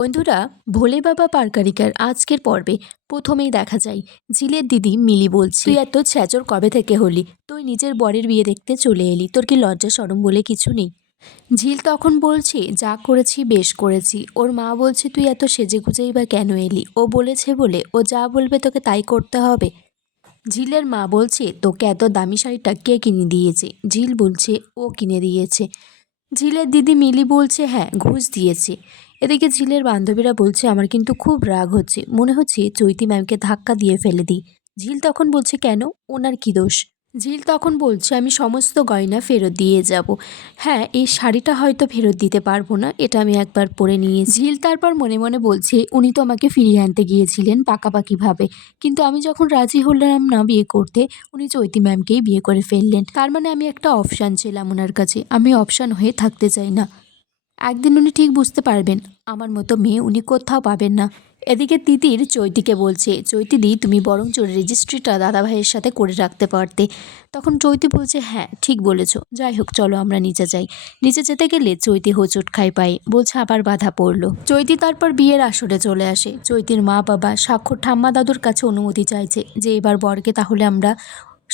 বন্ধুরা, ভোলে বাবা পারকারিকার আজকের পর্বে প্রথমেই দেখা যায় ঝিলের দিদি মিলি বলছে, তুই এত ছ্যাচর কবে থেকে হলি? তুই নিজের বরের বিয়ে দেখতে চলে এলি, তোর কি লজ্জা সরম বলে কিছু নেই? ঝিল তখন বলছে, যা করেছি বেশ করেছি। ওর মা বলছে, তুই এত সেজে গুজেই বা কেন এলি? ও বলেছে বলে, ও যা বলবে তোকে তাই করতে হবে। ঝিলের মা বলছে, তোকে এত দামি শাড়িটা কে কিনে দিয়েছে? ঝিল বলছে, ও কিনে দিয়েছে। ঝিলের দিদি মিলি বলছে হ্যাঁ ঘুষ দিয়েছে। এদিকে ঝিলের বান্ধবীরা বলছে, আমার কিন্তু খুব রাগ হচ্ছে। মনে হচ্ছে চৈতি ম্যামকে ধাক্কা দিয়ে ফেলে দিই। ঝিল তখন বলছে, কেন? ওনার কী দোষ? ঝিল তখন বলছে, আমি সমস্ত গয়না ফেরত দিয়ে যাব। হ্যাঁ এই শাড়িটা হয়তো ফেরত দিতে পারব না, এটা আমি একবার পরে নিয়ে ঝিল তারপর মনে মনে বলছে, উনি তো আমাকে ফিরিয়ে আনতে গিয়েছিলেন পাকাপাকিভাবে। কিন্তু আমি যখন রাজি হলাম না বিয়ে করতে, উনি চৈতি ম্যামকেই বিয়ে করে ফেললেন। তার মানে আমি একটা অপশান ছিলাম ওনার কাছে। আমি অপশান হয়ে থাকতে চাই না। একদিন উনি ঠিক বুঝতে পারবেন। আমার মতো মেয়ে উনি কোথাও পাবেন না। এদিকে তিতির চৈতিকে বলছে চৈতিদি তুমি বরঞ্চ রেজিস্ট্রিটা দাদাভাইয়ের সাথে করে রাখতে পারতে। তখন চৈতি বলছে হ্যাঁ ঠিক বলেছ। যাই হোক, চলো আমরা নিচে যাই। নিচে যেতে গেলে চৈতি হোঁচট খাই পাই বলছে, আবার বাধা পড়ল। চৈতি তারপর বিয়ের আসরে চলে আসে। চৈতির মা বাবা স্বাক্ষর ঠাম্মা দাদুর কাছে অনুমতি চাইছে যে, এবার বরকে তাহলে আমরা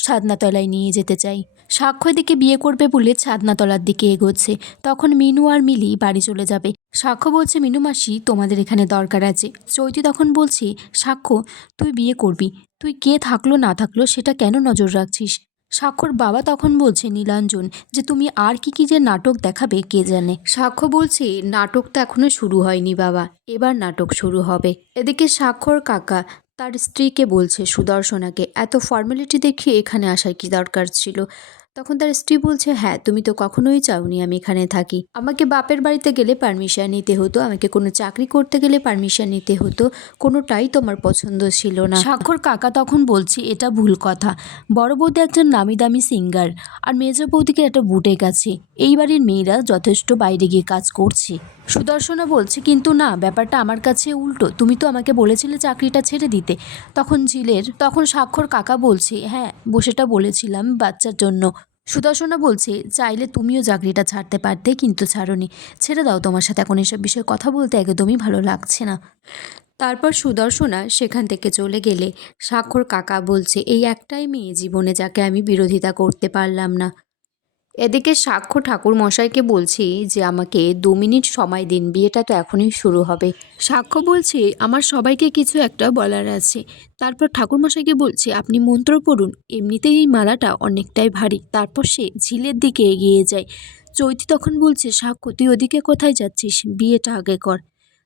ছাদনাতলায় নিয়ে যেতে চাই। সাক্ষ্য দিকে বিয়ে করবে বলে ছাদনাতলার দিকে এগোচ্ছে। তখন মিনু আর মিলি বাড়ি চলে যাবে। সাক্ষ্য বলছে, মিনু মাসি, তোমাদের এখানে দরকার আছে। চৈতি তখন বলছে, সাক্ষ্য, তুই বিয়ে করবি। তুই কে থাকল না থাকল সেটা কেন নজর রাখছিস? সাক্ষর বাবা তখন বলছে, নীলাঞ্জন, যে তুমি আর কি কি যে নাটক দেখাবে কে জানে? সাক্ষ্য বলছে, নাটক তো এখনও শুরু হয়নি বাবা। এবার নাটক শুরু হবে। এদিকে সাক্ষর কাকা তার স্ত্রীকে বলছে সুদর্শনাকে। এত ফর্মালিটি দেখিয়ে এখানে আসার কি দরকার ছিল? তখন তার স্ত্রী বলছে হ্যাঁ তুমি তো কখনোই চাওনি আমি এখানে থাকি। আমাকে বাপের বাড়িতে গেলে পারমিশন নিতে হতো, আমাকে কোনো চাকরি করতে গেলে পারমিশন নিতে হতো, কোনোটাই তোমার পছন্দ ছিল না। স্বাক্ষর কাকা তখন বলছে, এটা ভুল কথা। বড় বৌদি একজন নামি দামি সিঙ্গার আর মেজ বৌদিকে একটা বুটে গেছে। এই বাড়ির মেয়েরা যথেষ্ট বাইরে গিয়ে কাজ করছে। সুদর্শনা বলছে, কিন্তু না, ব্যাপারটা আমার কাছে উল্টো। তুমি তো আমাকে বলেছিলে চাকরিটা ছেড়ে দিতে। তখন ঝিলের, তখন স্বাক্ষর কাকা বলছে হ্যাঁ বসেটা বলেছিলাম বাচ্চার জন্য। সুদর্শনা বলছে, চাইলে তুমিও চাকরিটা ছাড়তে পারতে, কিন্তু ছাড়নি। ছেড়ে দাও তোমার সাথে, এখন এসব বিষয়ে কথা বলতে একদমই ভালো লাগছে না। তারপর সুদর্শনা সেখান থেকে চলে গেলে স্বাক্ষর কাকা বলছে, এই একটাই মেয়ে জীবনে যাকে আমি বিরোধিতা করতে পারলাম না। এদিকে সাক্ষ্য ঠাকুর মশাইকে বলছি যে আমাকে দু মিনিট সময় দিন, বিয়েটা তো এখনই শুরু হবে। সাক্ষ্য বলছে, আমার সবাইকে কিছু একটা বলার আছে। তারপর ঠাকুর মশাইকে বলছে, আপনি মন্ত্র পড়ুন, এমনিতেই এই মালাটা অনেকটাই ভারী। তারপর সে ঝিলের দিকে এগিয়ে যায়। চৈতি তখন বলছে, সাক্ষ্য, তুই ওদিকে কোথায় যাচ্ছিস? বিয়েটা আগে কর।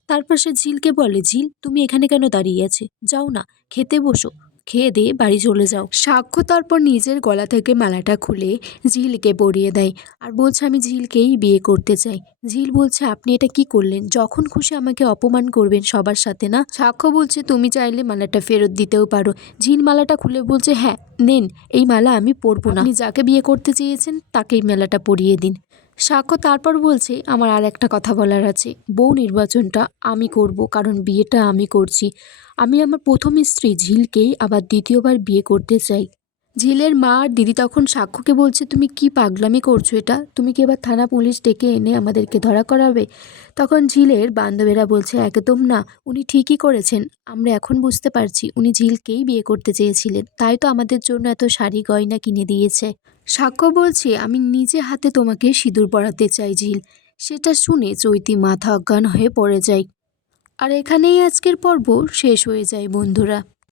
তারপর সে ঝিলকে বলে, ঝিল, তুমি এখানে কেন দাঁড়িয়ে আছে? যাও না, খেতে বসো। খেয়ে দিয়ে বাড়ি চলে যাও। সাক্ষ্য তারপর নিজের গলা থেকে মালাটা খুলে ঝিলকে পরিয়ে দেয় আর বলছে, আমি ঝিলকেই বিয়ে করতে চাই। ঝিল বলছে, আপনি এটা কি করলেন? যখন খুশি আমাকে অপমান করবেন সবার সাথে, না? সাক্ষ্য বলছে, তুমি চাইলে মালাটা ফেরত দিতেও পারো। ঝিল মালাটা খুলে বলছে হ্যাঁ নেন, এই মালা আমি পরবো না। আপনি যাকে বিয়ে করতে চেয়েছেন, তাকেই মালাটা পরিয়ে দিন। সাক্ষ্য তারপর বলছে, আমার আর একটা কথা বলার আছে। বউ নির্বাচনটা আমি করব, কারণ বিয়েটা আমি করছি। আমি আমার প্রথম স্ত্রী ঝিলকেই আবার দ্বিতীয়বার বিয়ে করতে চাই। ঝিলের মা আর দিদি তখন সাক্ষ্যকে বলছে, তুমি কি পাগলামি করছ এটা? তুমি কি এবার থানা পুলিশ ডেকে এনে আমাদেরকে ধরা করাবে? তখন ঝিলের বান্ধবেরা বলছে, একদম না। উনি ঠিকই করেছেন। আমরা এখন বুঝতে পারছি, উনি ঝিলকেই বিয়ে করতে চেয়েছিলেন। তাই তো আমাদের জন্য এত শাড়ি গয়না কিনে দিয়েছে। সাক্ষ্য বলছে, আমি নিজে হাতে তোমাকে সিঁদুর পড়াতে চাই, ঝিল। সেটা শুনে চৈতি মাথা অজ্ঞান হয়ে পড়ে যায়। আর এখানেই আজকের পর্ব শেষ হয়ে যায়, বন্ধুরা।